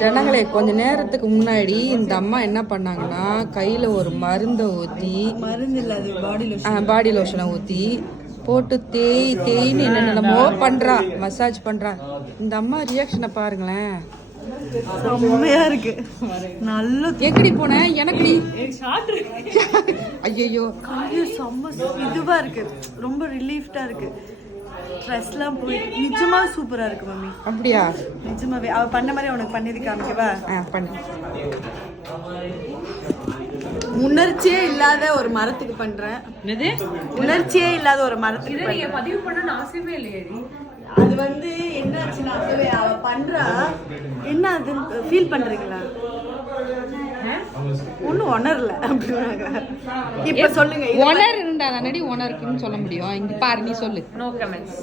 ஜனங்களே கொஞ்ச நேரத்துக்கு முன்னாடி இந்த அம்மா என்ன பண்ணாங்கன்னா கையில் ஒரு மருந்தை ஊற்றி மருந்து இல்லை அது பாடி லோஷனை ஊற்றி போட்டு தேய்ன்னு என்னென்னமோ பண்ணுறா, மசாஜ் பண்ணுறா. இந்த அம்மா ரியாக்ஷனை பாருங்களேன், செம்மையா இருக்கு. நல்ல எங்கடி போனேன் எனக்கு ஐயோ செம்ம இதுவா இருக்கு, ரொம்ப ரிலீஃப்டா இருக்கு. ஸ்ட்ரெஸ்லாம் போய் நிஜமா சூப்பரா இருக்கு மம்மி. அப்படியா? நிஜமாவே அவ பண்ண மாதிரி உனக்கு பண்ணி காமிக்கவா? பண்ணு. உணர்ச்சியே இல்லாத ஒரு மரத்துக்கு பண்றேன். உணர்ச்சியே இல்லாத ஒரு மரத்துக்கு நீங்க பதிவு பண்ண ஆசையே இல்லையே. அது வந்து என்னாச்சுன்னா அவ பண்றா, என்ன அது ஃபீல் பண்றீங்களா? ஒன்னும் உணரல அப்படின்னாங்க. இப்ப சொல்லுங்க, உணர் இருந்தா தானடி உணர்க்குன்னு சொல்ல முடியும். இங்க பாரு, நீ சொல்லு. No comments.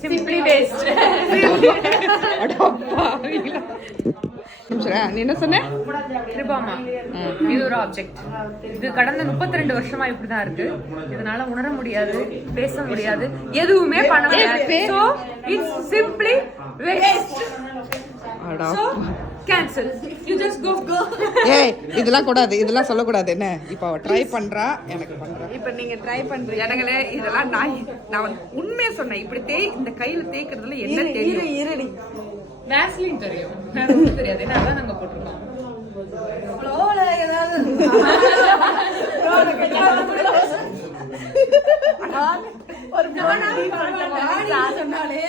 Simply waste. நீ என்ன சொன்ன? கிருபாமா, இது ஒரு ஆப்ஜெக்ட். இது கடந்த 32 வருஷமா இப்படிதான் இருக்கு. இதனால உணர முடியாது, பேச முடியாது, எதுவுமே பண்ண முடியாது. So it's simply waste. So cancel. You just go. ஏய், இதெல்லாம் கூடாது, இதெல்லாம் சொல்லக்கூடாது. என்ன இப்போ அவ ட்ரை பண்றா, எனக்கு பண்றா. இப்போ நீங்க ட்ரை பண்றீங்க. ஜனங்களே, இதெல்லாம் நான் உண்மையா சொன்னேன். இப்படி இந்த கையில தேய்க்கிறதுல என்ன தெரியும்? இருடி, வேஸ்லின் தெரியும், வேற ஒன்றும் தெரியாது. ஏன்னா அதான் நாங்க போட்டிருக்கோம். ஃப்ளோல ஏதாவது ஒரு சொன்னாலே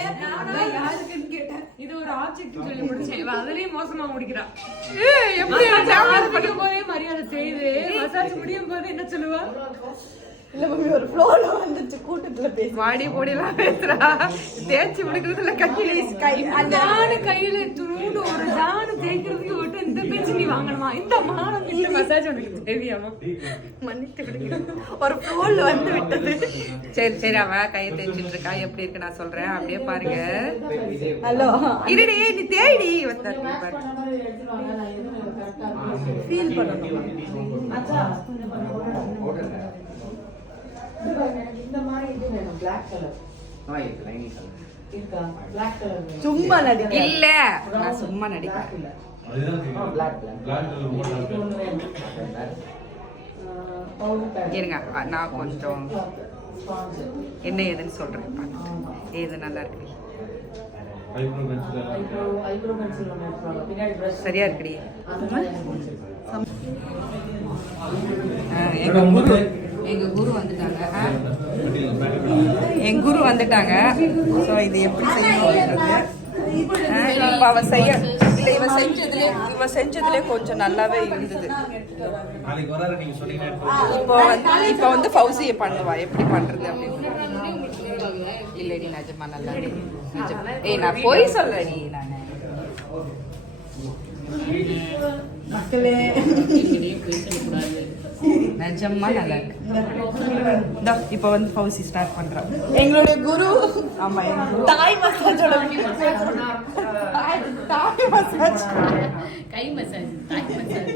யாருக்குன்னு கேட்டேன். இது ஒரு ஆப்ஜெக்ட் சொல்லி முடிச்சேன், அதுலயும் மோசமா முடிக்கிறா. எப்படி போதே மரியாதை செய்து மசாஜ் முடியும் போது என்ன சொல்லுவா? இல்ல மம்மி, ஒரு ஃப்ளோல வந்துச்சு, கூட்டத்துல பேசி வாடி போடிலாம் பேசுறா. தேய்ச்சி முடிக்கிறதுல கையில துண்டு ஒரு ஜானு தேய்க்கிறதுக்கு மட்டும் இந்த பேச்சு நீ வாங்கணுமா? இந்த மானம் இந்த மசாஜ் உனக்கு தேவையாமா? மன்னித்து விடுங்க, ஒரு ஃப்ளோல வந்து விட்டது. சரி, அவ கையை தேய்ச்சிட்டு இருக்கா. எப்படி இருக்கு நான் சொல்றேன், அப்படியே பாருங்க. ஹலோ, இருடி, நீ தேடி ஃபீல் பண்ணணும். சும்மா நடிக்க இல்ல, நான் சும்மா நடிக்கிறேன். இருங்க, நான் கொஞ்சம் என்ன ஏதுன்னு சொல்றேன். ஏது நல்லா இருக்கு, சரியா இருக்குடி. எங்க குரு வந்துட்டாங்க. என் குரு வந்துட்டாங்க. ஸோ இது எப்படி செய்யணும்? இப்போ அவ செய்ய இல்லை, இவ செஞ்சதுலேயே கொஞ்சம் நல்லாவே இருந்தது. இப்போ வந்து ஃபௌசியை பண்ணுவா, எப்படி பண்றது அப்படின்னு. இல்லடி, நிஜமா நல்லா இருக்கு. ஏய், நான் போய் சொல்றேடி. நான் மக்களே நிஜமா நல்லா இருக்கு. இப்போ வந்து ஃபௌசி ஸ்டார்ட் பண்றோம். எங்களுடைய குரு, ஆமா, தாய் மசாஜோட தாய் மசாஜ், கை மசாஜ், தாய் மசாஜ்.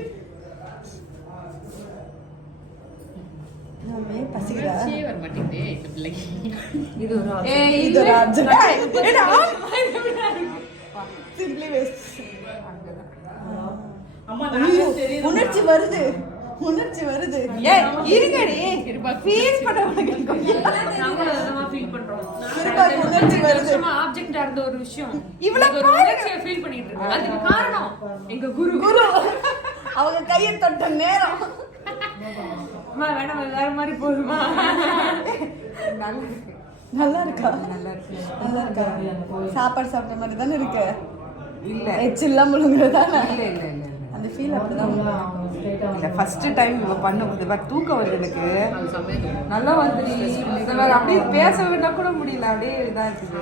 பசிக்குதா? வர மாட்டேங்குது இந்த பிள்ளைக்கு. இது ஒரு ஆப்ஜெக்ட். Simply waste. உணர்ச்சி வருது. ஏய், இருங்கடி, ஃபீல் பண்ண நாங்களும் ஃபீல் பண்றோம். உணர்ச்சி வருது. ஆப்ஜெக்ட்டா இருந்த ஒரு விஷயம் இவ்வளவு ஃபீல் பண்ணிட்டு இருக்கு. அதுக்கு காரணம் எங்க குரு. அவங்க கையை தொட்ட நேரம். வேணாம், வேற மாதிரி போதுமா? நல்லா இருக்கா? சாப்பாடு சாப்பிட்ட மாதிரி தானே இருக்கு. இல்ல, எச்சில்லாம் முழுங்குறதானே? இல்ல அந்த ஃபீல் அப்படிதான். இல்ல, ஃபர்ஸ்ட் டைம் இவ பண்ணும்போது தூக்கம் வருது எனக்கு. நல்லா வந்து அப்படியே பேச விட கூட முடியல, அப்படியே இதா இருக்குது.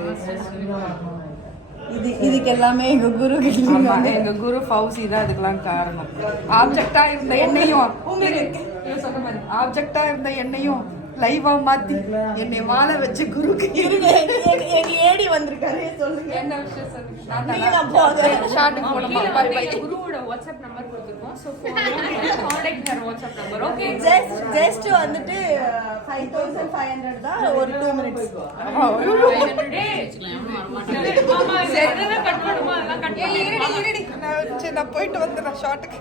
இதுக்கு எல்லாமே எங்க குரு. எங்க குரு ஃபௌசி தான் இதுக்கெல்லாம் காரணம். ஆப்ஜெக்டா இருந்த என்னையும் சொன்ன மாதிரி ஆப்ஜெக்டா இருந்த என்னையும் லைவா மாத்தி என்னை வாழ வச்ச குருக்கு. எங்க ஏடி வந்திருக்காரு, சொல்லுங்க என்ன விஷயம். ஷார்ட்டுக்கு போனோம். கீழே பை வந்து பை. எங்க குருவோட வாட்ஸ்அப் நம்பர் கொடுத்துருக்கோம். So contact her WhatsApp number. Okay just வந்துட்டு 5500 தான் ஒரு 2 minutes. கட் பண்ணுமா அதெல்லாம் கட் இருடி நான் போயிட்டு வந்துடுறேன் ஷார்ட்டுக்கு.